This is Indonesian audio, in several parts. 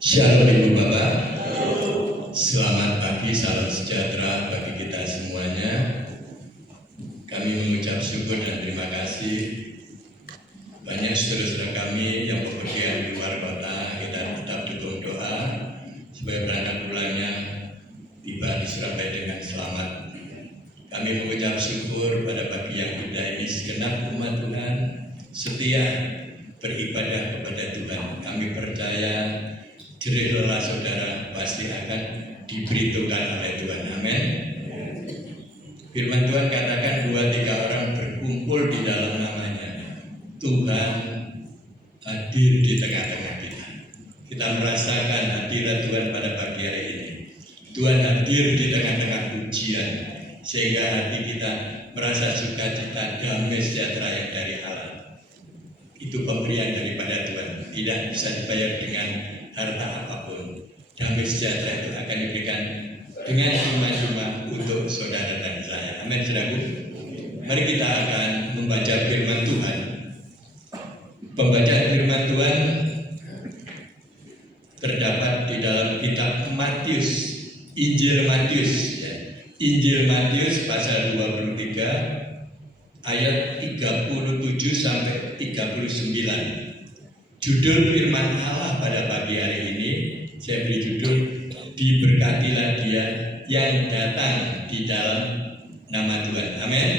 Shalom Ibu Bapak, selamat pagi, salam sejahtera bagi kita semuanya. Kami mengucap syukur dan terima kasih banyak saudara-saudara kami yang bepergian di luar kota. Kita tetap dukung doa supaya berangkat pulangnya tiba di Surabaya dengan selamat. Kami mengucap syukur pada pagi yang indah ini segenap umat Tuhan setia beribadah kepada Tuhan. Kami percaya jerih lelah saudara pasti akan diberitakan oleh Tuhan. Amin. Firman Tuhan katakan 2-3 orang berkumpul di dalam namanya, Tuhan hadir di tengah-tengah kita. Kita merasakan hadirat Tuhan pada pagi hari ini. Tuhan hadir di tengah-tengah ujian sehingga hati kita merasa sukacita, damai sejahtera yang dari Allah. Itu pemberian daripada Tuhan, tidak bisa dibayar dengan harta apapun. Damai sejahtera itu akan diberikan dengan cuma-cuma untuk saudara dan saya. Amin, saudaraku. Mari kita akan membaca firman Tuhan. Pembacaan firman Tuhan terdapat di dalam kitab Matius, Injil Matius, ya. Injil Matius pasal 23 ayat 37 sampai 39. Judul firman Allah pada pagi hari ini saya beri judul diberkatilah dia yang datang di dalam nama Tuhan. Amin.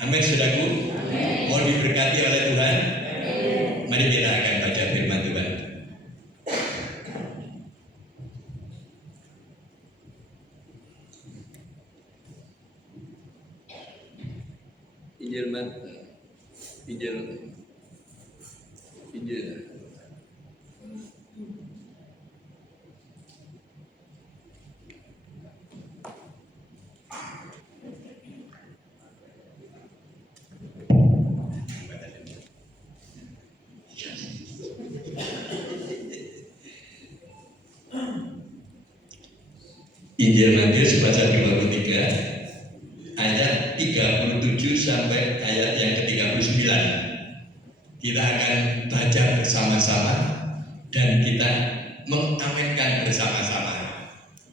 Amin, saudaraku. Mau diberkati oleh Tuhan. Mari kita akan baca firman Tuhan. Injil Matius pasal 23 ayat 37 sampai ayat yang ke-39. Kita akan baca bersama-sama dan kita mengamenkan bersama-sama.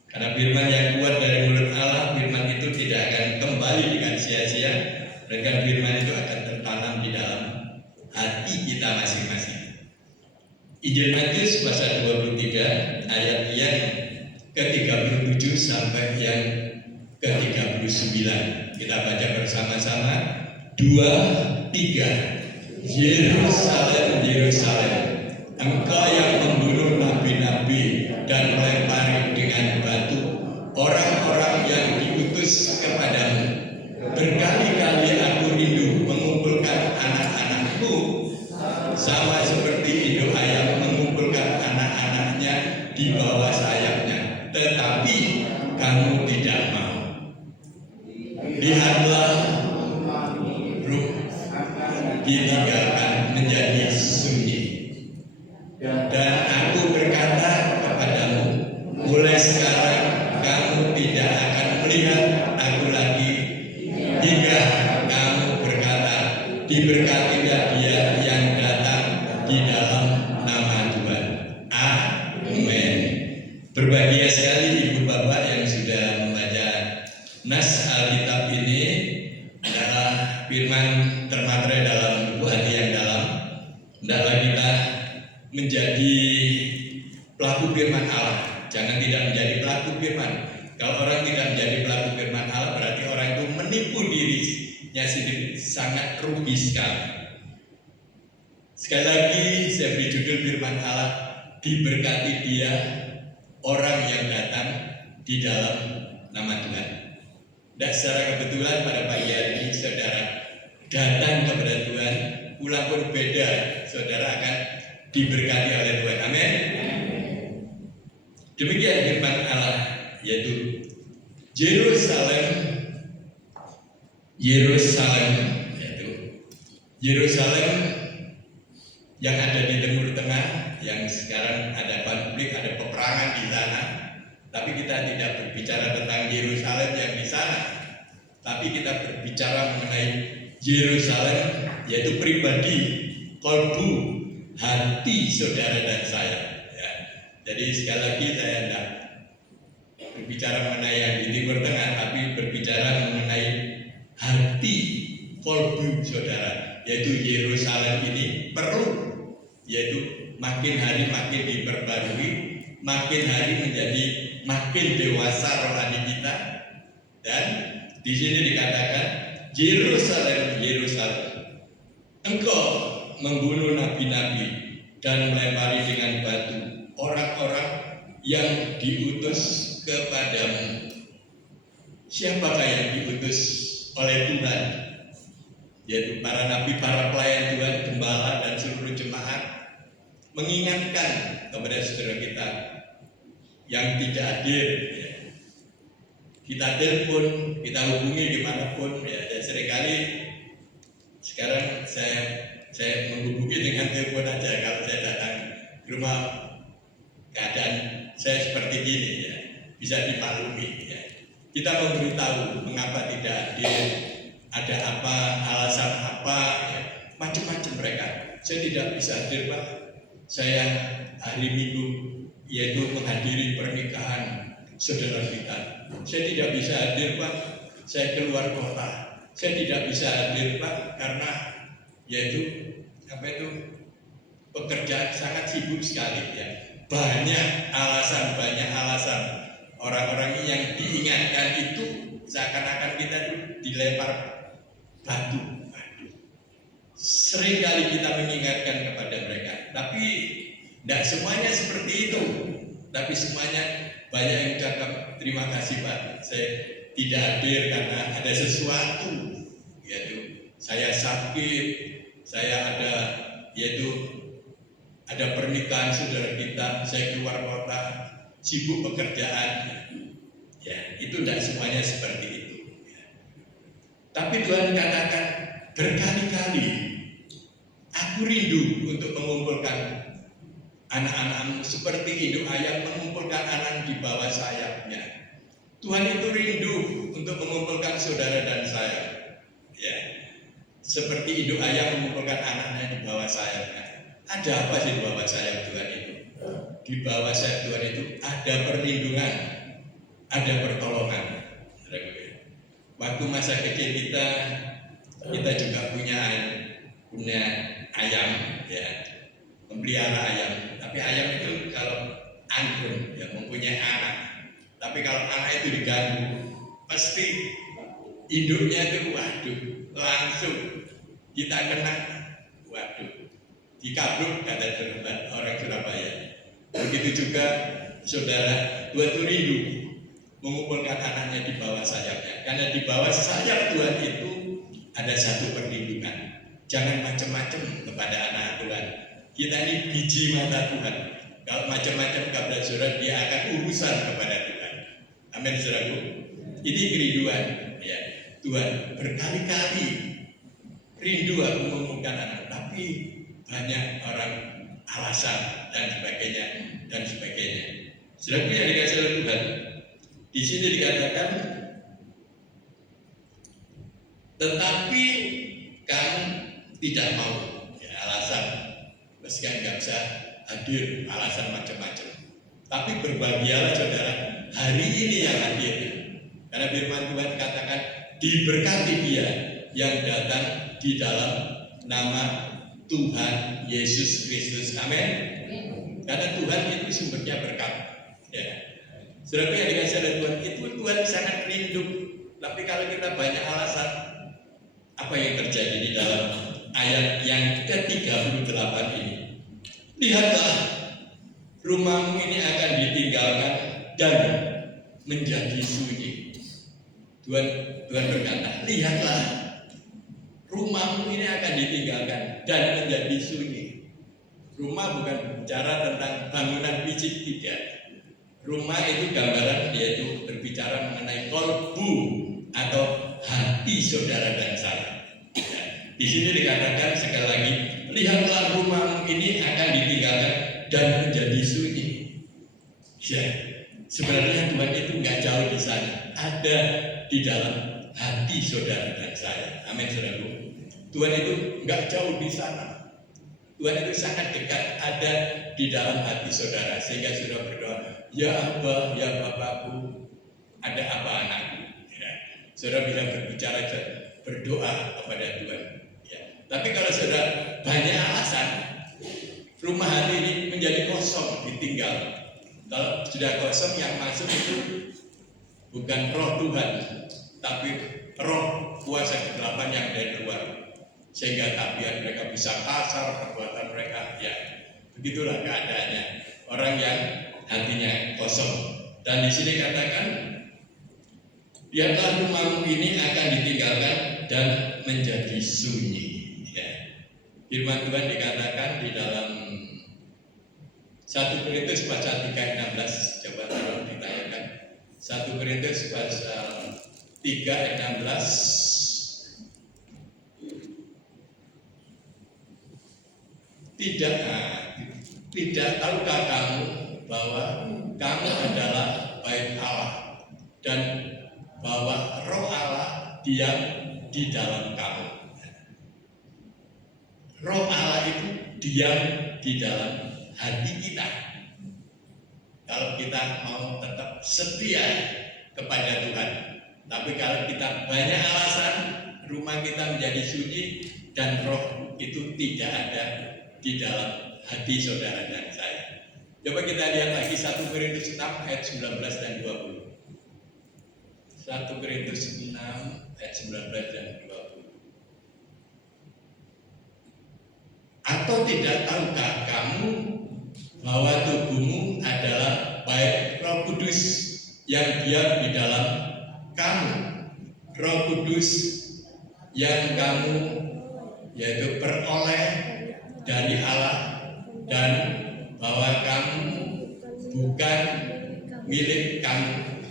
Karena firman yang keluar dari mulut Allah, firman itu tidak akan kembali dengan sia-sia, dan firman itu akan tertanam di dalam hati kita masing-masing. Injil Matius pasal 23 ayat yang ke-37 sampai yang ke-39. Kita baca bersama-sama. 2, 3. Yerusalem, Yerusalem, engkau yang membunuh nabi-nabi dan melempari dengan batu orang-orang yang diutus kepadamu. Berkali-kali aku rindu mengumpulkan anak-anakmu sama seperti induk ayam mengumpulkan anak-anaknya di bawah sayapnya, tetapi kamu tidak mau. Lihatlah, ruh ditinggalkan menjadi sunyi. Dan aku berkata kepadamu, mulai sekarang kamu tidak akan melihat aku lagi, hingga kamu berkata, diberkatilah dia yang datang di dalam nama Tuhan. Amin. Berbahagia sekali Ibu Bapak yang sudah membaca nas Alkitab ini. Adalah firman termaterai dalam buku hati yang dalam. Hendaklah kita menjadi pelaku firman Allah. Jangan tidak menjadi pelaku firman. Kalau orang tidak menjadi pelaku firman Allah, berarti orang itu menipu dirinya sendiri. Sangat rugi sekali. Sekali lagi saya beri judul firman Allah, diberkati dia orang yang datang di dalam nama Tuhan. Dan secara kebetulan pada pagi hari ini saudara datang kepada Tuhan, pulang pun beda, saudara akan diberkati oleh Tuhan. Amin. Demikian firman Allah, yaitu Yerusalem, Yerusalem, yaitu Yerusalem yang ada di Timur Tengah, yang sekarang ada konflik, ada peperangan di sana. Tapi kita tidak berbicara tentang Yerusalem yang di sana, tapi kita berbicara mengenai Yerusalem, yaitu pribadi, kolbu, hati saudara dan saya. Ya. Jadi sekali lagi saya tidak berbicara mengenai yang di Timur Tengah, tapi berbicara mengenai hati kolbu saudara, yaitu Yerusalem ini perlu, yaitu makin hari makin diperbarui, makin hari menjadi makin dewasa rohani kita. Dan di sini dikatakan, Yerusalem, Yerusalem, engkau membunuh nabi-nabi dan melempari dengan batu orang-orang yang diutus kepadamu. Siapakah yang diutus oleh Tuhan? Yaitu para nabi, para pelayan Tuhan, gembala dan seluruh jemaat, mengingatkan kepada saudara kita yang tidak hadir. Kita telepon, kita hubungi dimanapun. Dan seringkali sekarang saya menghubungi dengan telepon aja kalau saya datang ke rumah. Keadaan saya seperti ini ya, bisa dimaklumi ya. Kita memberitahu mengapa tidak hadir, ada apa, alasan apa, ya. Macam-macam mereka. Saya tidak bisa hadir Pak. Saya hari Minggu yaitu menghadiri pernikahan saudara kita. Saya tidak bisa hadir Pak. Saya keluar kota. Saya tidak bisa hadir Pak karena yaitu pekerjaan sangat sibuk sekali ya. Banyak alasan orang-orang yang diingatkan itu seakan-akan kita itu dilempar batu. Seringkali kita mengingatkan kepada mereka, tapi tidak semuanya seperti itu. Tapi semuanya banyak yang cakap, terima kasih Pak, saya tidak hadir karena ada sesuatu, yaitu saya sakit, saya ada pernikahan saudara kita, saya keluar kota, sibuk pekerjaan. Ya, itu tidak semuanya seperti itu. Ya. Tapi Tuhan katakan berkali-kali, aku rindu untuk mengumpulkan anak-anakmu seperti induk ayam mengumpulkan anak di bawah sayapnya. Tuhan itu rindu untuk mengumpulkan saudara dan saya. Ya, seperti induk ayam mengumpulkan anaknya di bawah sayapnya. Ada apa sih di bawah sayap Tuhan itu? Di bawah sayap Tuhan itu ada perlindungan, ada pertolongan. Waktu masa kecil kita juga punya ayam, ya, memelihara ayam. Tapi ayam itu kalau anggun, ya, mempunyai anak. Tapi kalau anak itu diganggu, pasti induknya itu waduh, langsung kita kena, waduh. Dikabruk kata orang Surabaya. Begitu juga saudara, Tuhan itu rindu mengumpulkan anaknya di bawah sayapnya. Karena di bawah sayap Tuhan itu ada satu perlindungan. Jangan macam-macam kepada anak Tuhan. Kita ini biji mata Tuhan. Kalau macam-macam kepada saudara, dia akan urusan kepada Tuhan. Amin saudaraku. Ini kerinduan ya. Tuhan berkali-kali rindu aku mengumpulkan anak, tapi banyak orang alasan dan sebagainya. Saudara yang dikasih oleh Tuhan, di sini dikatakan, tetapi kamu tidak mau, ya, alasan, meski nggak bisa hadir, alasan macam-macam. Tapi berbahagialah saudara, hari ini yang hadir, karena firman Tuhan katakan, diberkati dia yang datang di dalam nama Tuhan Yesus Kristus. Amin. Karena Tuhan itu sumbernya berkat. Ya. Saudara yang dikasih oleh Tuhan, itu Tuhan sangat rindu. Tapi kalau kita banyak alasan, apa yang terjadi di dalam ayat yang ke-38 ini? Lihatlah, rumahmu ini akan ditinggalkan dan menjadi sunyi. Tuhan berkata, lihatlah, rumahmu ini akan ditinggalkan dan menjadi sunyi. Rumah bukan bicara tentang bangunan fisik, tidak. Rumah itu gambaran, yaitu berbicara mengenai kolbu atau hati saudara dan saya. Ya. Di sini dikatakan sekali lagi, lihatlah rumahmu ini akan ditinggalkan dan menjadi sunyi. Ya, sebenarnya Tuhan itu nggak jauh di sana, ada di dalam hati saudara dan saya. Amin saudaraku. Tuhan itu nggak jauh di sana. Tuhan itu sangat dekat, ada di dalam hati saudara, sehingga saudara berdoa, ya Abba, ya Bapakku, ada apa anakku? Ya. Saudara bisa berbicara, berdoa kepada Tuhan. Ya. Tapi kalau saudara banyak alasan, rumah hati ini menjadi kosong, ditinggal. Kalau sudah kosong, yang masuk itu bukan roh Tuhan, tapi roh kuasa kegelapan yang dari luar. Sehingga tabiat mereka bisa kasar, perbuatan mereka, ya begitulah keadaannya orang yang hatinya kosong. Dan di sini katakan, biarlah rumahmu ini akan ditinggalkan dan menjadi sunyi. Ya. Firman Tuhan dikatakan di dalam 1 Korintus pasal 3:16, coba tolong ditayangkan. 1 Korintus pasal 3:16. Tidak tahukah kamu bahwa kamu adalah bait Allah dan bahwa roh Allah diam di dalam kamu. Roh Allah itu diam di dalam hati kita. Kalau kita mau tetap setia kepada Tuhan. Tapi kalau kita banyak alasan, rumah kita menjadi sunyi dan roh itu tidak ada di dalam hati saudara dan saya. Coba kita lihat lagi 1 Korintus 6 ayat 19 dan 20. 1 Korintus 6 ayat 19 dan 20. Atau tidak tahukah kamu bahwa tubuhmu adalah bait Roh Kudus yang diam di dalam kamu? Roh Kudus yang kamu yaitu peroleh dari Allah, dan bahwa kamu bukan milik kamu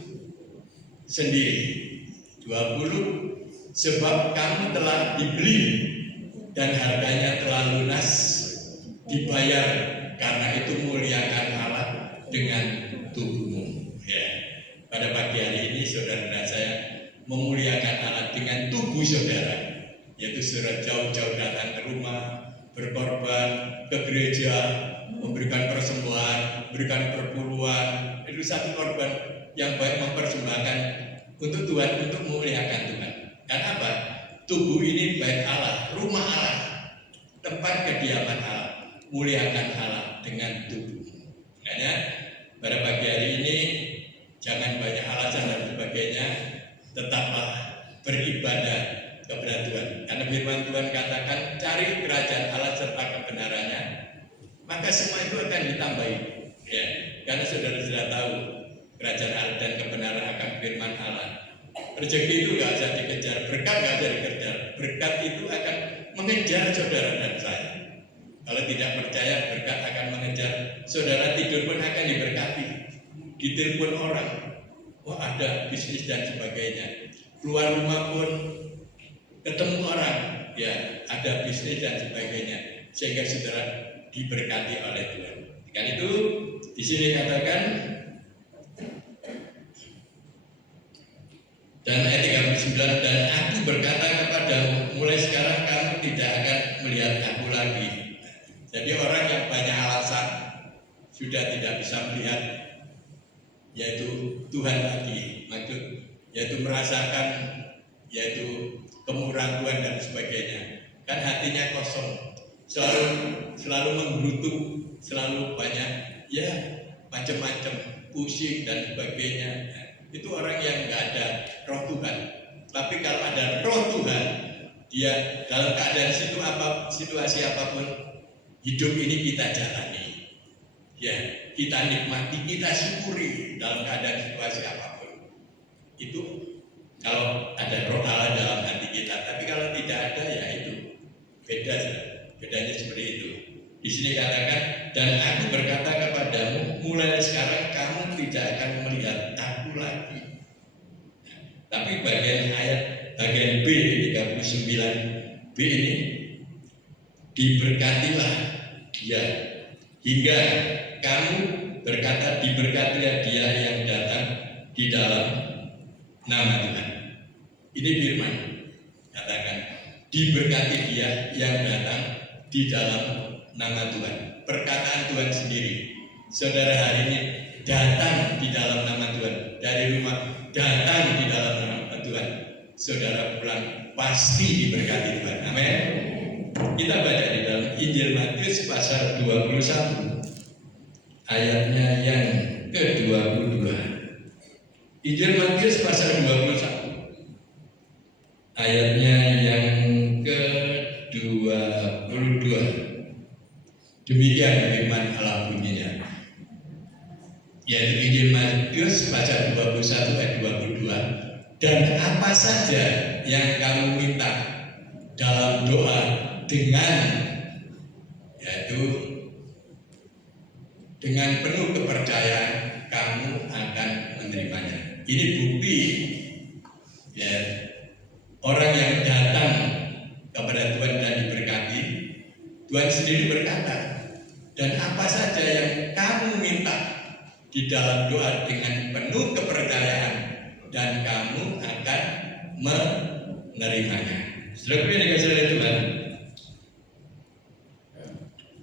sendiri. 20. Sebab kamu telah dibeli dan harganya telah lunas dibayar, karena itu muliakan Allah dengan tubuhmu. Ya. Pada pagi hari ini saudara dan saya memuliakan Allah dengan tubuh saudara, yaitu saudara jauh-jauh datang ke rumah, berkorban ke gereja, memberikan persembahan, memberikan perpuluhan. Itu satu korban yang baik, mempersembahkan untuk Tuhan, untuk memuliakan Tuhan. Dan apa? Tubuh ini bait Allah, rumah Allah, tempat kediaman Allah. Muliakan Allah dengan tubuh. Makanya pada pagi hari ini jangan banyak alasan dan sebagainya, tetaplah beribadah kepada Tuhan. Karena firman Tuhan katakan, cari kerajaan Allah serta kebenarannya, maka semua itu akan ditambahi. Ya, karena saudara sudah tahu kerajaan Allah dan kebenaran akan firman Allah. Rezeki itu nggak usah dikejar, berkat nggak usah dikejar. Berkat itu akan mengejar saudara dan saya. Kalau tidak percaya, berkat akan mengejar saudara. Tidur pun akan diberkati, ditelepon orang, wah ada bisnis dan sebagainya. Keluar rumah pun ketemu orang, ya ada bisnis dan sebagainya, sehingga saudara diberkati oleh Tuhan. Kan itu di sini katakan, dan ayat 39, dan aku berkata kepadamu, mulai sekarang kamu tidak akan melihat aku lagi. Jadi orang yang banyak alasan sudah tidak bisa melihat yaitu Tuhan lagi, maksud yaitu merasakan yaitu kemurahan Tuhan dan sebagainya. Kan hatinya kosong, selalu menggerutu, selalu banyak ya macam-macam, pusing dan sebagainya. Itu orang yang nggak ada roh Tuhan. Tapi kalau ada roh Tuhan, dia dalam keadaan situasi apapun, hidup ini kita jalani, ya kita nikmati, kita syukuri dalam keadaan situasi apapun. Itu kalau ada roh Allah dalam hati kita. Tapi kalau tidak ada, ya itu bedanya seperti itu. Di sini katakan, dan aku berkata kepadamu, mulai sekarang kamu tidak akan melihat aku lagi. Tapi bagian B 39B ini, diberkatilah dia hingga kamu berkata, diberkatilah dia yang datang di dalam nama Tuhan. Ini firman katakan, diberkati dia yang datang di dalam nama Tuhan, perkataan Tuhan sendiri. Saudara hari ini datang di dalam nama Tuhan, dari rumah datang di dalam nama Tuhan. Saudara pulang pasti diberkati Tuhan. Amin. Kita baca di dalam Injil Matius pasal 21 ayatnya yang ke-22. Injil Matius pasal 21 ayatnya yang ke-22. Demikian firman Allah bunyinya. Yaitu Injil Matius pasal 21 ayat 22. Dan apa saja yang kamu minta dalam doa dengan, yaitu dengan penuh kepercayaan, kamu akan menerimanya. Ini bukti ya, orang yang datang kepada Tuhan dan diberkati. Tuhan sendiri berkata, dan apa saja yang kamu minta di dalam doa dengan penuh kepercayaan, dan kamu akan menerimanya. Saudara yang dikasihi oleh Tuhan,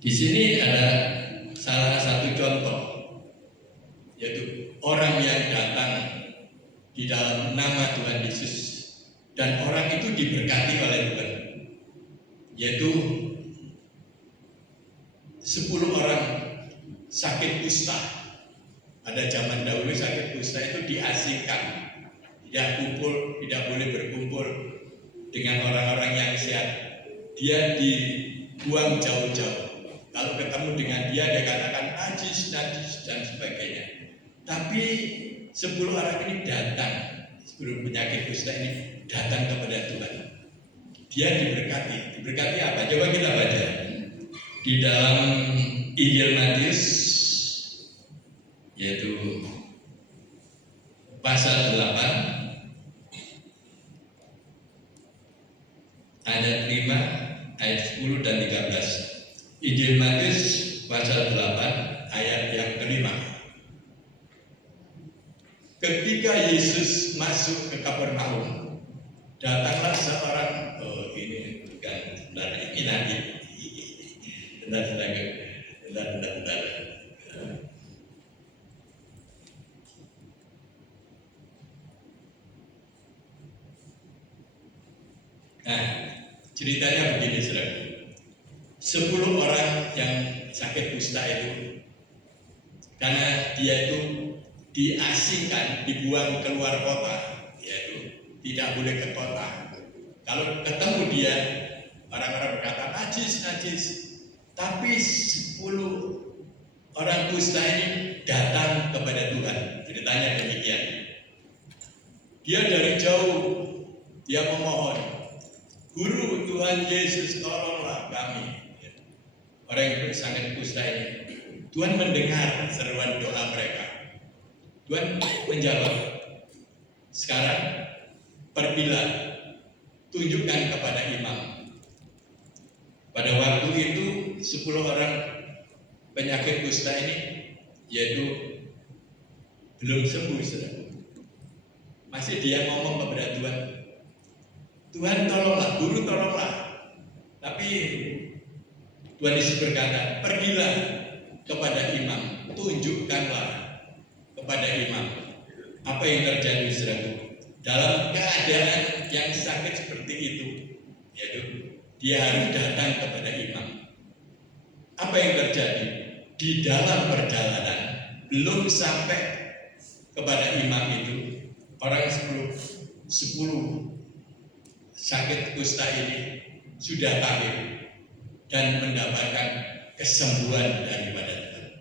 di sini ada salah satu contoh, yaitu orang yang datang di dalam nama Tuhan Yesus, dan orang itu diberkati oleh Tuhan, yaitu 10 orang sakit kusta. Pada zaman dahulu sakit kusta itu diasingkan, tidak boleh berkumpul dengan orang-orang yang sehat. Dia dibuang jauh-jauh. Kalau ketemu dengan dia katakan najis dan sebagainya. Tapi 10 orang ini datang, 10 penyakit kusta ini datang kepada Tuhan. Dia diberkati. Diberkati apa? Coba kita baca di dalam Injil Matius, yaitu pasal 8 ayat 5, ayat 10 dan 13. Injil Matius pasal 8 ayat yang ke-5. Ketika Yesus masuk ke Kapernaum, datanglah seorang, ini bukan benar, ini nanti. Bentar. Nah, ceritanya begini, saudara. 10 orang yang sakit kusta itu, karena dia itu diasingkan, dibuang keluar kota, yaitu tidak boleh ke kota. Kalau ketemu dia, orang-orang berkata najis. Tapi 10 orang kusta ini datang kepada Tuhan. Ceritanya demikian. Dia dari jauh, dia memohon, Guru, Tuhan Yesus, tolonglah kami. Orang yang sakit kusta ini, Tuhan mendengar seruan doa mereka. Tuhan menjawab, sekarang pergilah, tunjukkan kepada imam. Pada waktu itu 10 orang penyakit kusta ini, yaitu belum sembuh, saudara. Masih dia ngomong kepada Tuhan, Tuhan tolonglah, Guru tolonglah. Tapi Tuhan Yesus berkata, pergilah kepada imam, tunjukkanlah kepada imam. Apa yang terjadi, saudara? Dalam keadaan yang sakit seperti itu, yaitu dia harus datang kepada imam. Apa yang terjadi? Di dalam perjalanan, belum sampai kepada imam itu, orang 10 sakit kusta ini sudah tahir dan mendapatkan kesembuhan daripada Tuhan.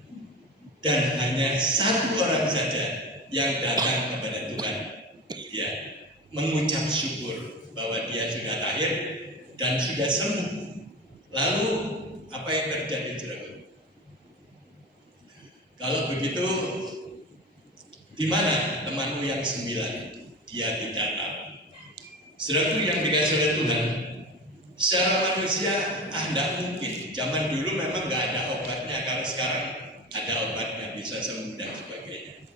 Dan hanya 1 orang saja yang datang kepada Tuhan, ya, mengucap syukur bahwa dia sudah tahir dan sudah sembuh. Lalu apa yang terjadi, saudara? Kalau begitu, di mana temanmu yang 9? Dia tidak tahu. Saudara yang dikasih oleh Tuhan, secara manusia tidak mungkin. Zaman dulu memang nggak ada obatnya. Kalau sekarang ada obatnya, bisa sembuh dan sebagainya.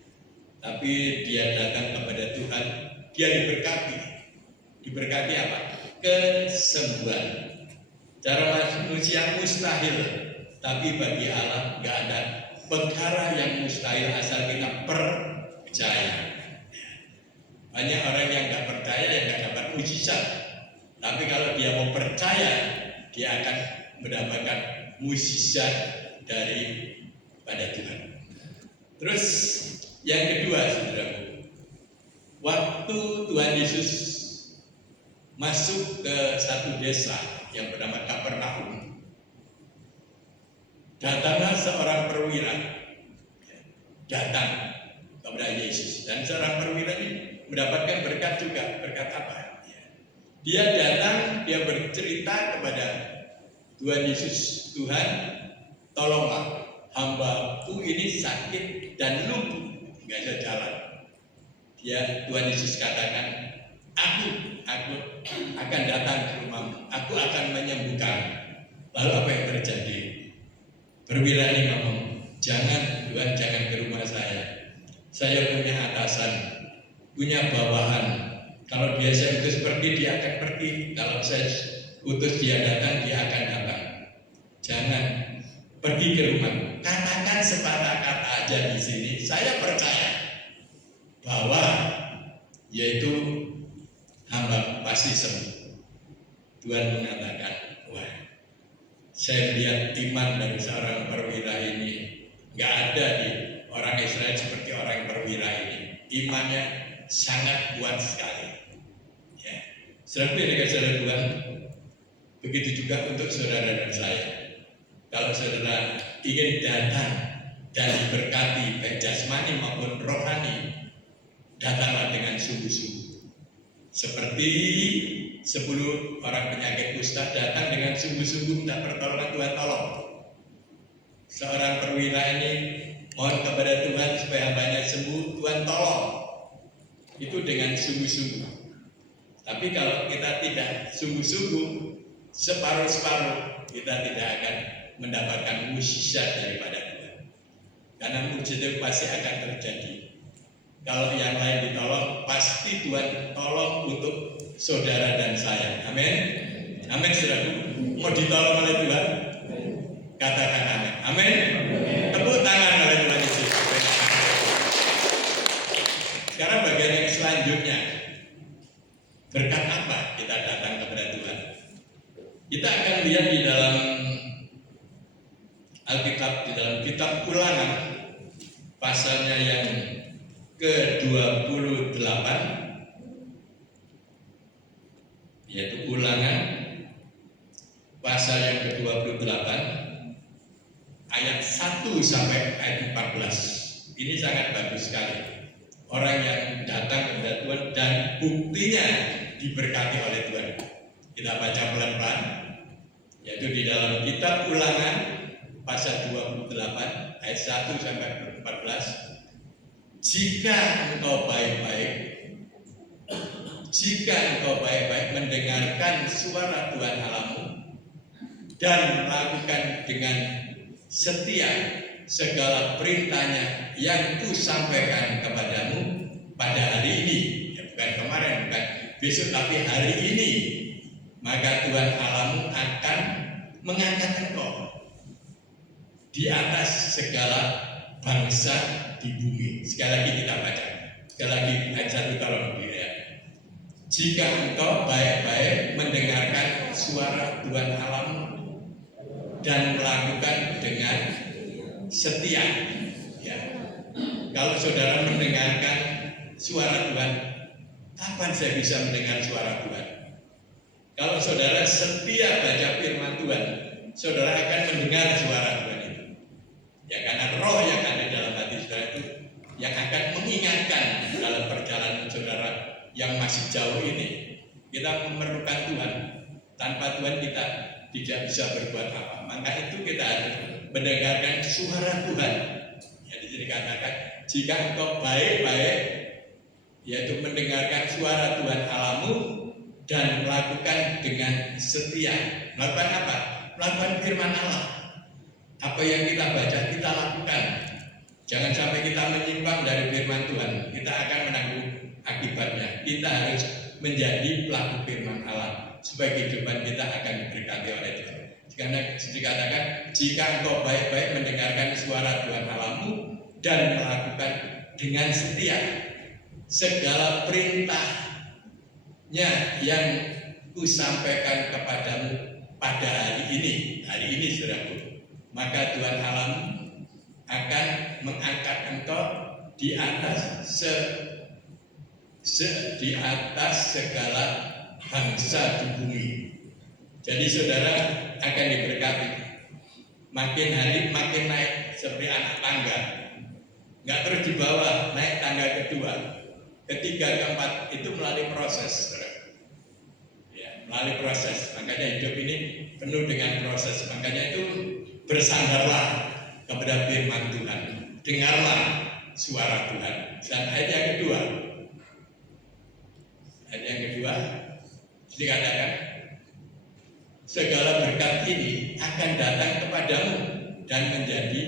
Tapi dia datang kepada Tuhan, dia diberkati. Diberkati apa? Kesembuhan. Cara manusia mustahil Tapi bagi Allah nggak ada perkara yang mustahil asal kita percaya. Banyak orang yang nggak percaya yang nggak dapat mujizat. Tapi kalau dia mau percaya, dia akan mendapatkan mujizat daripada Tuhan. Terus yang kedua, saudaraku, waktu Tuhan Yesus masuk ke satu desa yang bernama Kapernaum, datanglah seorang perwira datang kepada Yesus, dan seorang perwira ini mendapatkan berkat juga. Berkat apa? Dia datang, dia bercerita kepada Tuhan Yesus, Tuhan, tolonglah hambaku ini sakit dan lumpuh, nggak bisa jalan. Tuhan Yesus katakan, aku akan datang ke rumahmu, aku akan menyembuhkan. Lalu apa yang terjadi? Perwira ini ngomong, jangan Tuhan, jangan ke rumah saya. Saya punya atasan, punya bawahan. Kalau dia saya utus pergi, dia akan pergi. Kalau saya utus dia datang, dia akan datang. Jangan pergi ke rumah. Katakan sepatah kata aja di sini. Saya percaya bahwa yaitu hamba pasti sembuh. Tuhan mengatakan, wah, saya lihat iman dari seorang perwira ini. Nggak ada di orang Israel seperti orang perwira ini. Imannya sangat kuat sekali. Ya. Saudara yang dikasihi Tuhan, begitu juga untuk saudara dan saya. Kalau saudara ingin datang dan diberkati baik jasmani maupun rohani, datanglah dengan sungguh-sungguh. Seperti 10 orang penyakit kusta datang dengan sungguh-sungguh minta pertolongan Tuhan, tolong. Seorang perwira ini mohon kepada Tuhan supaya hambanya sembuh, Tuhan tolong. Itu dengan sungguh-sungguh. Tapi kalau kita tidak sungguh-sungguh, separuh-separuh, kita tidak akan mendapatkan mujizat daripada Tuhan. Karena mujizat pasti akan terjadi. Kalau yang lain ditolong, pasti Tuhan tolong untuk saudara dan saya. Amin. Amin, saudaraku. Mau ditolong oleh Tuhan? Katakan amin. Amin. Tepuk tangan oleh Tuhan Yesus. Sekarang bagian yang selanjutnya, berkat apa kita datang kepada Tuhan? Kita akan lihat di dalam Alkitab, di dalam kitab Ulangan, pasalnya yang ke-28, yaitu Ulangan pasal yang ke-28 ayat 1 sampai ayat 14. Ini sangat bagus sekali. Orang yang datang kepada Tuhan dan buktinya diberkati oleh Tuhan. Kita baca pelan-pelan, yaitu di dalam kitab Ulangan pasal 28 ayat 1 sampai 14. Jika engkau baik-baik mendengarkan suara Tuhan Allahmu dan melakukan dengan setia segala perintahnya yang kusampaikan kepadamu pada hari ini, ya, bukan kemarin, bukan besok, tapi hari ini, maka Tuhan Allahmu akan mengangkat engkau di atas segala bangsa di bumi. Sekali lagi kita baca, sekali lagi ayat 1 tolong ya. Jika engkau baik-baik mendengarkan suara Tuhan Allahmu dan melakukan dengan setia, ya. Kalau saudara mendengarkan suara Tuhan, kapan saya bisa mendengar suara Tuhan? Kalau saudara setia baca firman Tuhan, saudara akan mendengar suara Tuhan itu. Ya, karena roh yang ada dalam hati saudara itu yang akan mengingatkan dalam perjalanan saudara yang masih jauh ini. Kita memerlukan Tuhan. Tanpa Tuhan kita tidak bisa berbuat apa. Maka itu kita harus mendengarkan suara Tuhan. Ya, di sini dikatakan, jika engkau baik-baik, yaitu mendengarkan suara Tuhan Allahmu dan melakukan dengan setia. Melakukan apa? Melakukan firman Allah. Apa yang kita baca, kita lakukan. Jangan sampai kita menyimpang dari firman Tuhan. Kita akan menanggung akibatnya. Kita harus menjadi pelaku firman Allah supaya kehidupan kita akan diberkati oleh Tuhan. Karena dikatakan jika engkau baik-baik mendengarkan suara Tuhan Allahmu dan melakukan dengan setia segala perintahnya yang kusampaikan kepadamu pada hari ini saudaraku, maka Tuhan Allahmu akan mengangkat engkau di atas di atas segala bangsa di bumi. Jadi saudara akan diberkati. Makin hari makin naik seperti anak tangga. Nggak terus di bawah, naik tangga kedua, ketiga, keempat, itu melalui proses. Ya, melalui proses. Makanya hidup ini penuh dengan proses. Makanya itu bersandarlah kepada firman Tuhan. Dengarlah suara Tuhan. Dan ayat yang kedua, dikatakan segala berkat ini akan datang kepadamu dan menjadi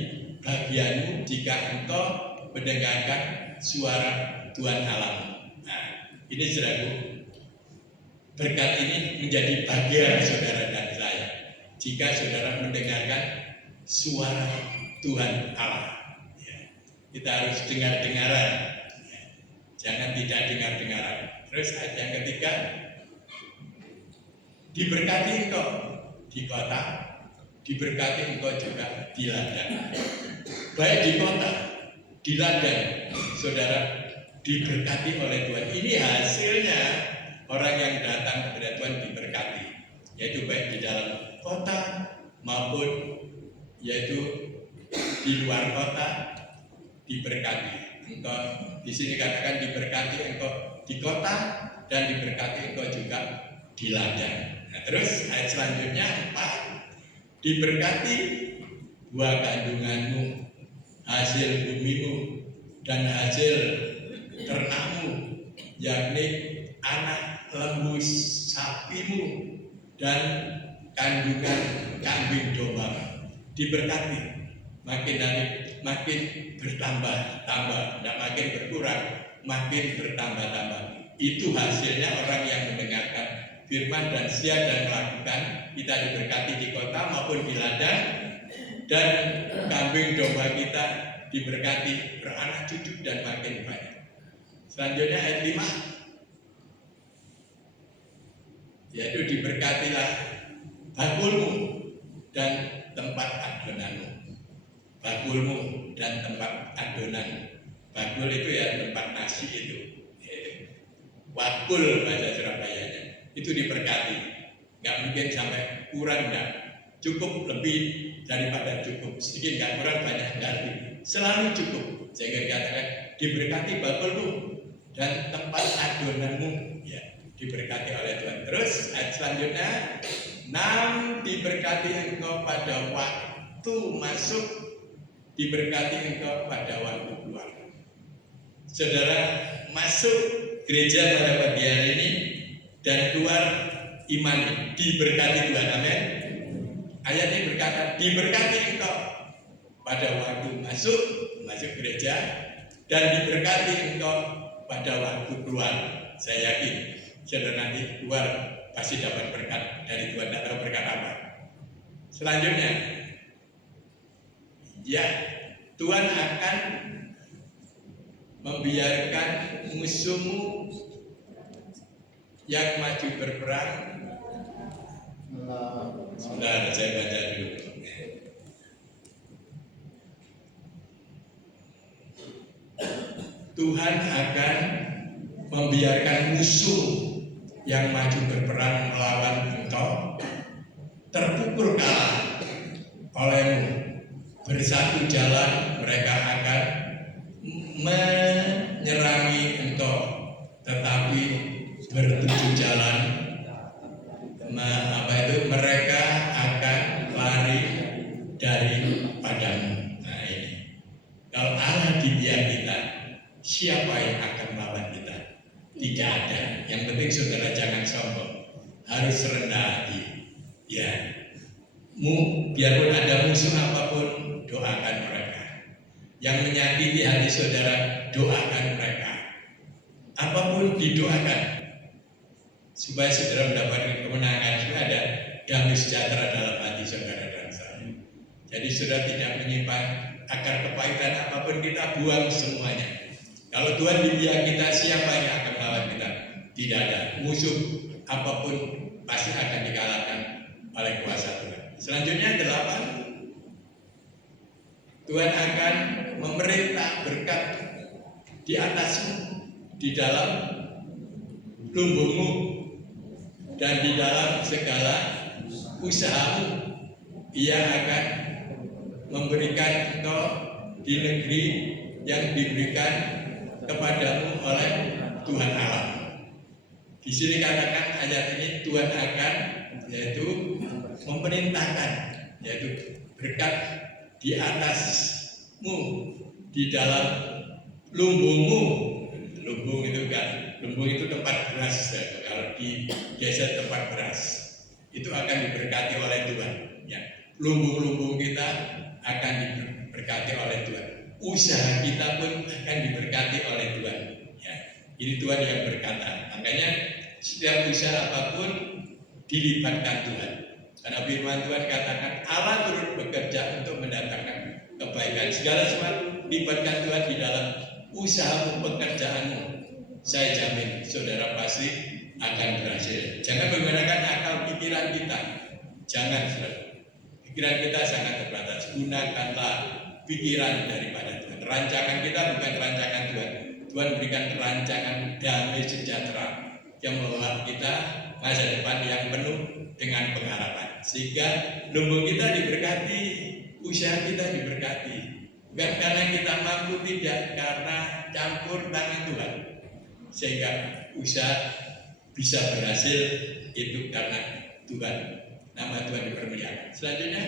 bagianmu jika engkau mendengarkan suara Tuhan Allahmu. Nah, ini saudaraku, berkat ini menjadi bagian saudara dan saya jika saudara mendengarkan suara Tuhan Allah. Ya, kita harus dengar-dengaran, ya, jangan tidak dengar-dengaran. Terus ayat yang ketiga, diberkati engkau di kota, diberkati engkau juga di ladang. Baik di kota, di ladang, saudara diberkati oleh Tuhan. Ini hasilnya orang yang datang kepada Tuhan diberkati, yaitu baik di dalam kota maupun yaitu di luar kota diberkati. Engkau di sini katakan diberkati engkau di kota dan diberkati engkau juga di ladang. Nah, terus ayat selanjutnya 4, diberkati buah kandunganmu, hasil bumimu dan hasil ternakmu, yakni anak lembu sapimu dan kandungan kambing domba. Diberkati, makin hari makin bertambah-tambah, tidak makin berkurang, makin bertambah-tambah. Itu hasilnya orang yang mendengarkan firman dan setia dan melakukan. Kita diberkati di kota maupun di ladang, dan kambing domba kita diberkati beranak cucu dan makin banyak. Selanjutnya ayat 5, yaitu diberkatilah bakulmu dan tempat adonanmu. Bakulmu dan tempat adonan. Bakul itu ya tempat nasi itu. Wakul bahasa Surabayanya. Itu diberkati. Nggak mungkin sampai kurang, nggak. Cukup lebih daripada cukup. Sedikit nggak kurang, banyak nggak lebih. Selalu cukup. Sehingga dikatakan diberkati bakulmu dan tempat adonanmu. Ya, diberkati oleh Tuhan. Terus ayat selanjutnya, 6, diberkati engkau pada waktu masuk, diberkati engkau pada waktu keluar. Saudara masuk gereja pada pagi hari ini dan keluar iman diberkati Tuhan. Amin. Ayat ini berkata diberkati engkau pada waktu masuk gereja dan diberkati engkau pada waktu keluar. Saya yakin saudara nanti keluar pasti dapat berkat dari Tuhan. Tidak tahu berkat apa. Selanjutnya, ya, Tuhan akan membiarkan musuhmu yang maju berperang. Sebentar, saya baca dulu. Tuhan akan membiarkan musuh yang maju berperang melawan engkau terpukul kalah olehmu. Bersatu jalan mereka akan menyerangi engkau, tetapi bertujuh jalan mereka akan lari daripadamu. Nah ini, kalau Allah di pihak kita, siapa yang akan melawan kita? Tidak ada. Yang penting saudara jangan sombong, harus rendah hati. Ya, biarpun ada musuh apapun, doakan mereka. Yang menyakiti hati saudara, doakan mereka. Apapun didoakan supaya saudara mendapatkan kemenangan. Ada damai sejahtera dalam hati saudara dan saya. Jadi saudara tidak menyimpan akar kepahitan apapun, kita buang semuanya. Kalau Tuhan di pihak kita, siapa yang akan melawan kita? Tidak ada. Musuh apapun pasti akan dikalahkan oleh kuasa Tuhan. Selanjutnya 8, Tuhan akan memerintah berkat di atasmu, di dalam lumbungmu, dan di dalam segala usahamu. Ia akan memberikan engkau di negeri yang diberikan kepadamu oleh Tuhan Allah. Di sini katakan ayat ini Tuhan akan yaitu memerintahkan, yaitu berkat di atasmu, di dalam lumbungmu. Lumbung itu kan, lumbung itu tempat beras. Kalau digeser tempat beras, itu akan diberkati oleh Tuhan. Ya, lumbung-lumbung kita akan diberkati oleh Tuhan. Usaha kita pun akan diberkati oleh Tuhan. Ya, ini Tuhan yang berkata. Makanya setiap usaha apapun dilibatkan Tuhan. Karena firman Tuhan katakan Allah turut bekerja untuk mendatangkan kebaikan. Segala sesuatu libatkan Tuhan di dalam usahamu, pekerjaanmu. Saya jamin saudara pasti akan berhasil. Jangan menggunakan akal pikiran kita. Jangan, saudara. Pikiran kita sangat terbatas. Gunakanlah pikiran daripada Tuhan. Rancangan kita bukan rancangan Tuhan. Tuhan berikan rancangan damai sejahtera yang membawa kita masa depan yang penuh dengan pengharapan. Sehingga lumbung kita diberkati, usaha kita diberkati. Bukan karena kita mampu, tidak, karena campur tangan Tuhan. Sehingga usaha bisa berhasil, itu karena Tuhan. Nama Tuhan dipermuliakan. Selanjutnya,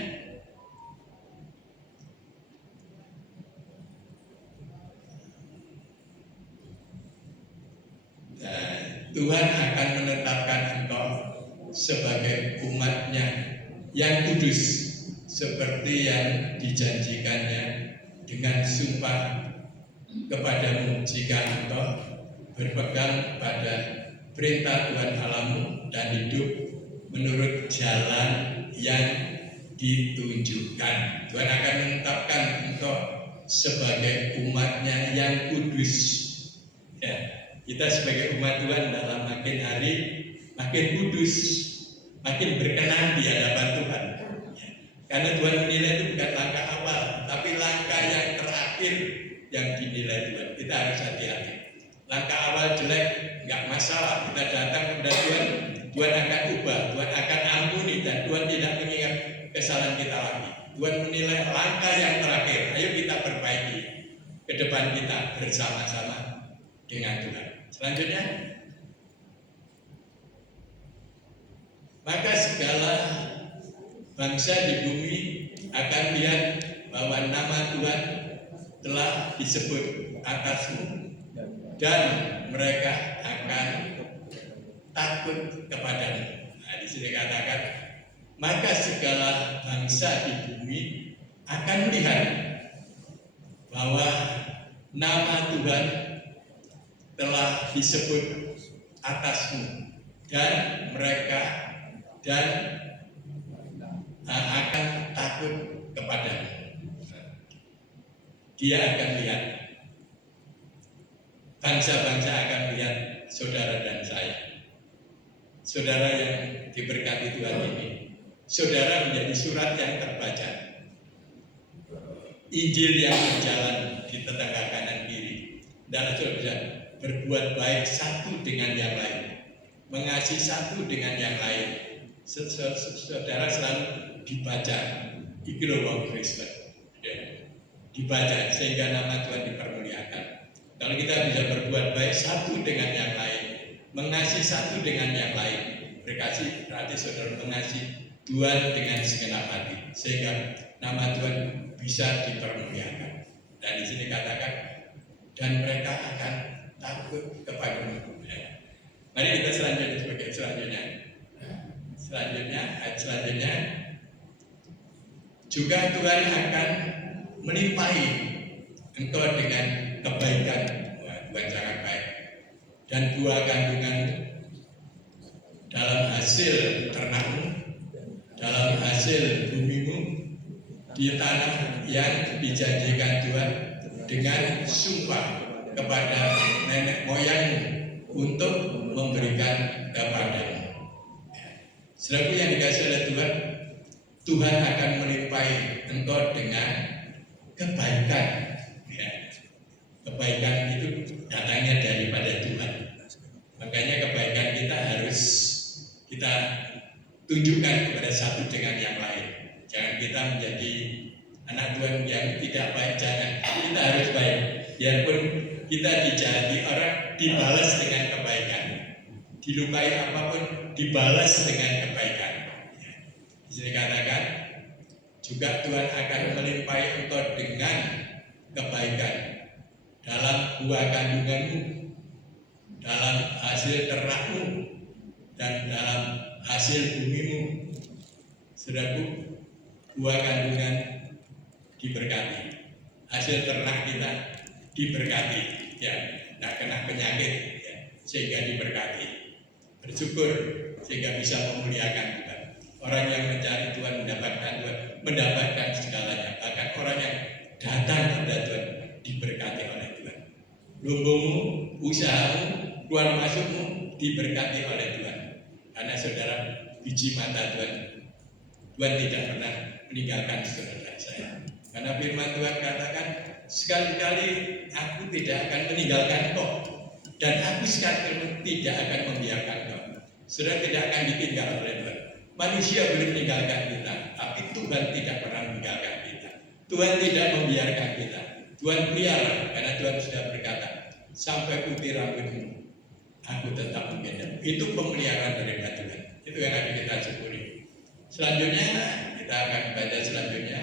Tuhan akan menetapkan engkau sebagai umat-Nya yang kudus, seperti yang dijanjikannya dengan sumpah kepadamu, jika engkau berpegang pada perintah Tuhan Allahmu dan hidup menurut jalan yang ditunjukkan. Tuhan akan menetapkan engkau sebagai umat-Nya yang kudus. Ya, kita sebagai umat Tuhan dalam makin hari makin kudus, makin berkenan di hadapan Tuhan. Ya, karena Tuhan menilai itu bukan langkah awal, tapi langkah yang terakhir yang dinilai Tuhan. Kita harus hati-hati. Langkah awal jelek nggak masalah, kita datang kepada Tuhan, Tuhan akan ubah, Tuhan akan ampuni, dan Tuhan tidak mengingat kesalahan kita lagi. Tuhan menilai langkah yang terakhir. Ayo kita perbaiki ke depan kita bersama-sama dengan Tuhan. Selanjutnya, maka segala bangsa di bumi akan lihat bahwa nama Tuhan telah disebut atasmu, dan mereka akan takut kepadamu. Nah, di sini katakan, maka segala bangsa di bumi akan melihat bahwa nama Tuhan telah disebut atasmu, dan mereka akan takut kepadamu. Dia akan lihat, bangsa-bangsa akan melihat saudara dan saya. Saudara yang diberkati Tuhan ini, saudara menjadi surat yang terbaca, Injil yang berjalan di tetangga kanan kiri, dan saudara bisa berbuat baik satu dengan yang lain, mengasihi satu dengan yang lain. Saudara selalu dibaca, iki lho wong Kristen, ya, dibaca sehingga nama Tuhan dipermuliakan. Kalau kita bisa berbuat baik satu dengan yang lain, mengasihi satu dengan yang lain, berkasih berarti saudara mengasihi Tuhan dengan segenap hati, sehingga nama Tuhan bisa dipermuliakan. Dan di sini katakan, dan mereka akan takut kepadamu. Mari kita selanjutnya. Ayat selanjutnya, juga Tuhan akan melimpahi engkau dengan kebaikan. Tuhan sangat baik. Dan buah kandunganmu dalam hasil ternakmu hasil bumimu di tanah yang dijanjikan Tuhan dengan sumpah kepada nenek moyangmu untuk memberikan kepadamu. Saudaraku yang dikasihi oleh Tuhan, Tuhan akan melimpahi engkau dengan kebaikan. Ya. Kebaikan itu datangnya daripada Tuhan. Makanya kebaikan kita harus kita tunjukkan kepada satu dengan yang lain. Jangan kita menjadi anak Tuhan yang tidak baik, jangan. Kita harus baik. Biarpun kita dijahati orang, dibalas dengan kebaikan. Dilukai apapun, dibalas dengan kebaikan. Di sini katakan, juga Tuhan akan melimpahi engkau dengan kebaikan dalam buah kandunganmu, dalam hasil ternakmu, dan dalam hasil bumimu. Saudaraku, buah kandungan diberkati, hasil ternak kita diberkati, ya, tidak kena penyakit, ya, sehingga diberkati. Bersyukur sehingga bisa memuliakan Tuhan. Orang yang mencari Tuhan mendapatkan segalanya. Bahkan orang yang datang kepada Tuhan diberkati oleh Tuhan. Lumbungmu, usahamu, keluar masukmu diberkati oleh Tuhan. Karena saudara, biji mata Tuhan tidak pernah meninggalkan saudara saya. Karena firman Tuhan katakan, sekali-kali aku tidak akan meninggalkan kau, dan aku sekali-kali tidak akan membiarkan kau. Saudara tidak akan ditinggal oleh Tuhan. Manusia boleh meninggalkan kita, tapi Tuhan tidak pernah meninggalkan kita. Tuhan tidak membiarkan kita. Tuhan pelihara, karena Tuhan sudah berkata, sampai putih rambutmu, aku tetap menggendam. Itu pemeliharaan dari Tuhan. Itu yang akan kita syukuri. Selanjutnya kita akan baca selanjutnya.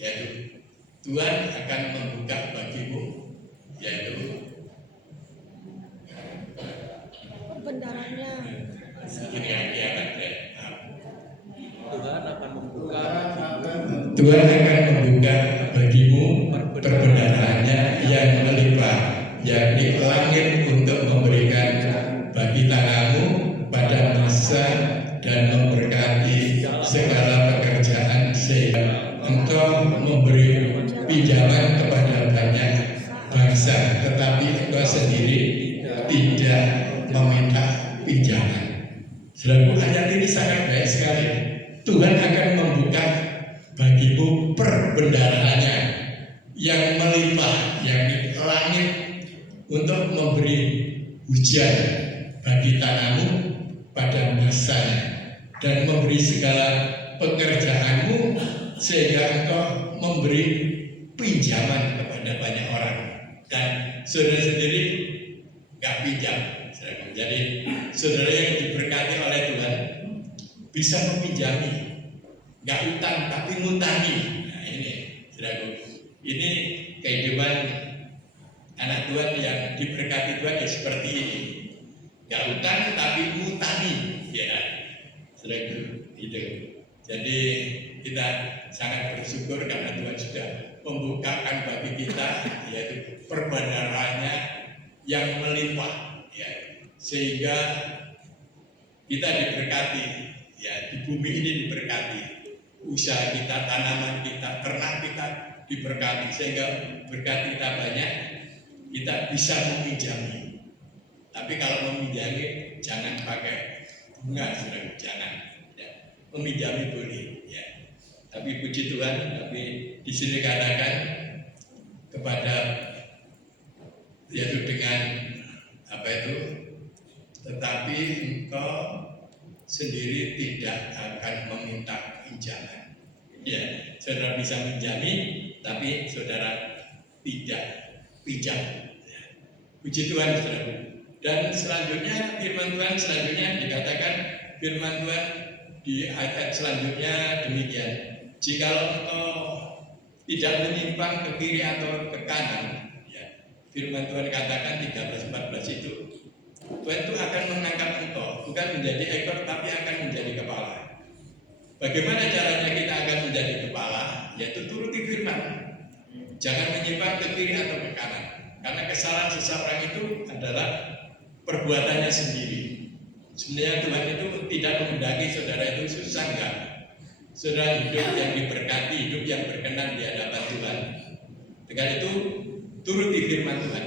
Yaitu Tuhan akan membuka bagimu, yaitu bendaranya. Ini akan Tuhan akan membuka Tuhan akan membuka bagimu perbendaraannya yang melimpah, yakni langit untuk memberikan bagi tanganmu pada masa dan memberkati segala pekerjaan sehingga engkau memberi pinjaman kepada banyak bangsa, tetapi engkau sendiri tidak meminta pinjaman. Saudaraku, ayat ini sangat baik sekali. Tuhan akan membuka bagimu perbendaraannya yang melimpah, yakni langit untuk memberi hujan bagi tanahmu pada masanya dan memberi segala pekerjaanmu sehingga engkau memberi pinjaman kepada banyak orang dan saudara sendiri nggak pinjam. Jadi saudara yang diberkati oleh Tuhan bisa meminjami, nggak utang tapi ngutangi. Nah ini saudara, ini kehidupan anak Tuhan yang diberkati Tuhan ya seperti ini. Nggak utang tapi ngutangi, ya saudara itu. Jadi kita sangat bersyukur karena Tuhan sudah membukakan bagi kita yaitu perbendaraannya yang melimpah, ya, sehingga kita diberkati, ya, di bumi ini diberkati, usaha kita, tanaman kita, ternak kita diberkati, sehingga berkat kita banyak, kita bisa meminjami. Tapi kalau meminjami jangan pakai bunga, saudara, jangan. Ya, meminjami boleh, ya. Tapi puji Tuhan, tapi di sini katakan kepada yaitu dengan apa itu, tetapi engkau sendiri tidak akan meminta pinjaman. Ya, saudara bisa menjami, tapi saudara tidak pinjam. Ya. Puji Tuhan, saudara. Dan selanjutnya firman Tuhan selanjutnya dikatakan, firman Tuhan di ayat selanjutnya demikian. Jikalau engkau tidak menyimpang ke kiri atau ke kanan, ya, firman Tuhan katakan 13-14 itu, Tuhan itu akan mengangkat engkau, bukan menjadi ekor tapi akan menjadi kepala. Bagaimana caranya kita akan menjadi kepala? Yaitu turuti firman. Jangan menyimpang ke kiri atau ke kanan. Karena kesalahan seseorang itu adalah perbuatannya sendiri. Sebenarnya Tuhan itu tidak menghendaki saudara itu susah, enggak. Saudara hidup yang diberkati, hidup yang berkenan di hadapan Tuhan. Dengan itu turuti firman Tuhan.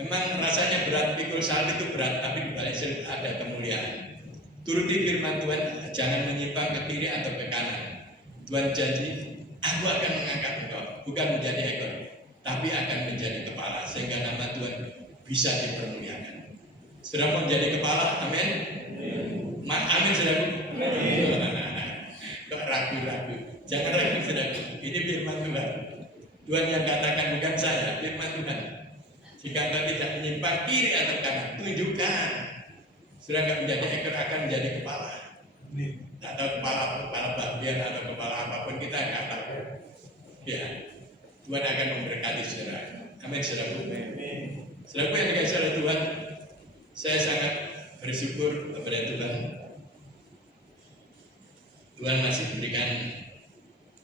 Memang rasanya berat, pikul salib itu berat, tapi di balik salib ada kemuliaan. Turuti firman Tuhan, jangan menyimpang ke kiri atau ke kanan. Tuhan janji, aku akan mengangkat engkau, bukan menjadi ekor, tapi akan menjadi kepala, sehingga nama Tuhan bisa dipermuliakan. Sudah mau menjadi kepala, amin? Amin, saudara. Kok ragu-ragu? Jangan ragu, saudara. Ini firman Tuhan. Tuhan yang katakan, bukan saya, firman Tuhan. Jika engkau tidak menyimpang kiri atau kanan, tunjukkan. Sudah enggak menjadi ekor, akan menjadi kepala. Atau kepala bagian atau kepala apapun, kita enggak tahu. Ya, Tuhan akan memberkati saudara. Amin, saudara. Saudara yang dikasihi oleh Tuhan, saya sangat bersyukur kepada Tuhan. Tuhan masih berikan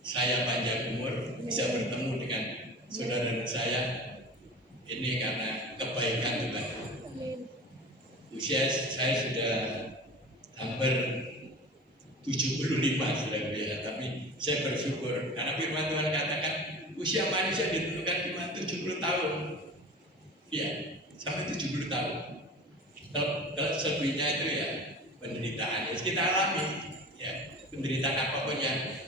saya panjang umur, bisa bertemu dengan saudara dan saya. Ini karena kebaikan Tuhan. Usia saya sudah hampir 75 saudara ya, tapi saya bersyukur karena firman Tuhan katakan usia manusia ditentukan cuma 70 tahun. Ya, sampai 70 tahun. Kalau selebihnya itu ya penderitaan yang kita alami, ya penderitaan apapun yang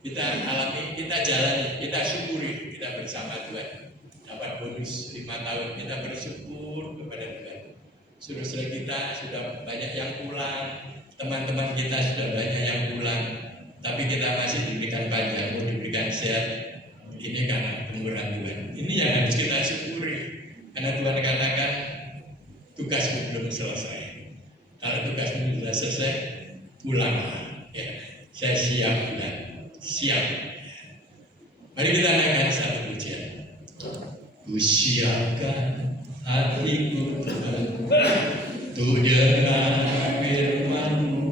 kita alami, kita jalani, kita syukuri, kita bersama Tuhan. Dapat bonus 5 tahun, kita bersyukur kepada Tuhan. Saudara-saudara kita sudah banyak yang pulang, teman-teman kita sudah banyak yang pulang, tapi kita masih diberikan panjang, diberikan sehat. Ini karena kemurahan Tuhan. Ini yang harus kita syukuri, karena Tuhan katakan tugasmu belum selesai. Kalau tugasmu sudah selesai, pulanglah. Ya, saya siap Tuhan, siap. Mari kita naikkan satu pujian. Ku siapkan hatiku Tuhan, untuk dengar firman-Mu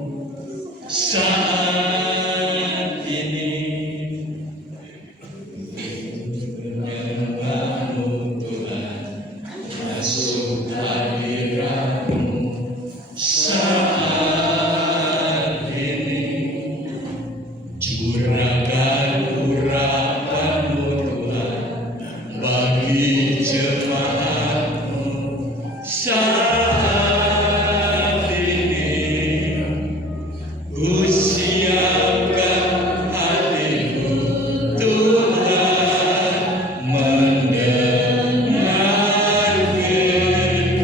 saat ini. Menyembah-Mu Tuhan, masuk hadirat-Mu saat ini. Curahkan urapan-Mu Tuhan bagi jemaat-Mu saat ini. Ku siapkan hatiku Tuhan, mendengar firman-Mu.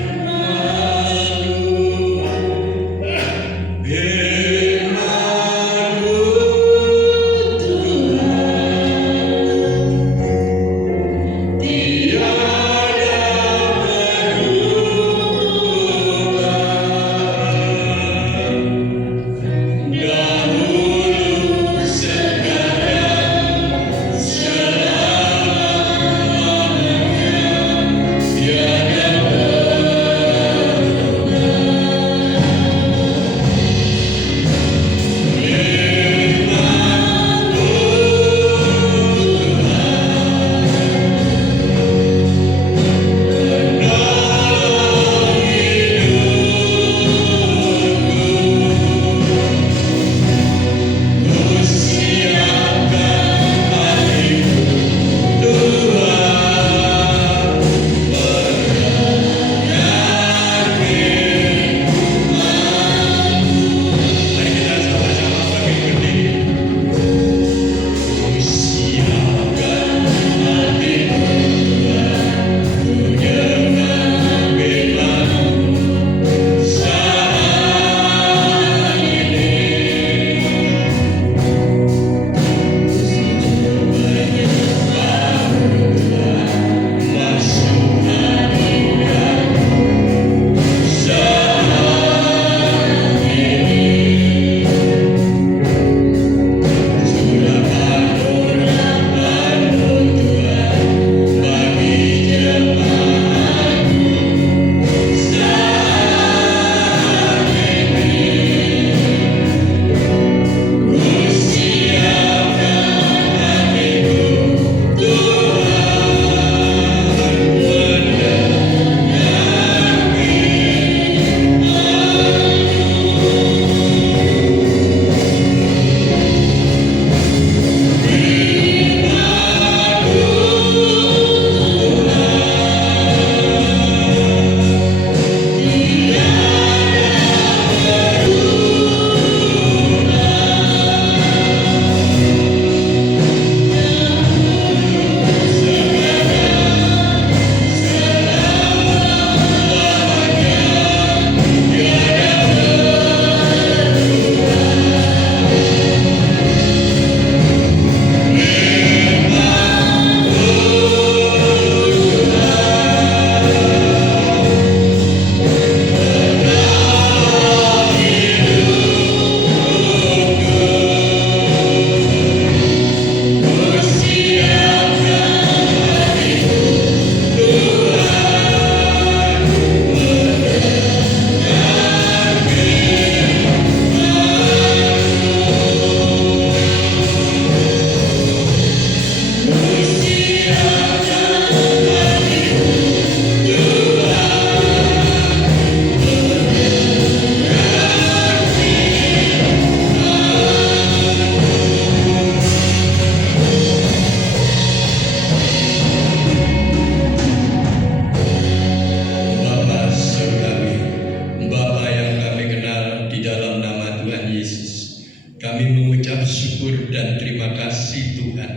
syukur dan terima kasih Tuhan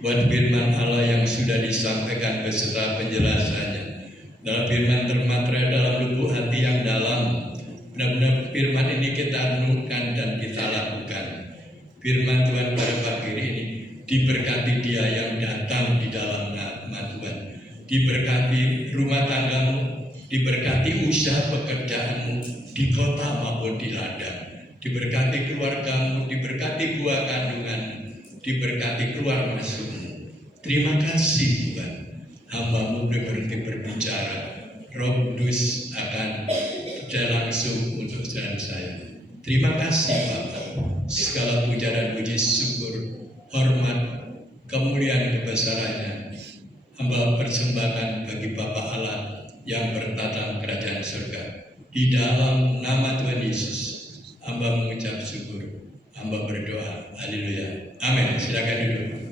buat firman Allah yang sudah disampaikan beserta penjelasannya. Dalam firman termatra dalam lubuk hati yang dalam, benar-benar firman ini kita renungkan dan kita lakukan. Firman Tuhan pada pagi ini, diberkati dia yang datang di dalam nama Tuhan. Diberkati rumah tanggamu, diberkati usaha pekerjaanmu di kota maupun di ladang. Diberkati keluargamu, diberkati buah kandunganmu, diberkati keluar masukmu. Terima kasih Tuhan, hamba-Mu berhenti berbicara. Roh Kudus akan langsung untuk jalan saya. Terima kasih Bapak. Segala puja dan puji syukur, hormat, kemuliaan kebesarannya hamba persembahkan bagi Bapa Allah yang bertata kerajaan surga. Di dalam nama Tuhan Yesus, hamba mengucap syukur, hamba berdoa. Haleluya. Amin. Silakan duduk.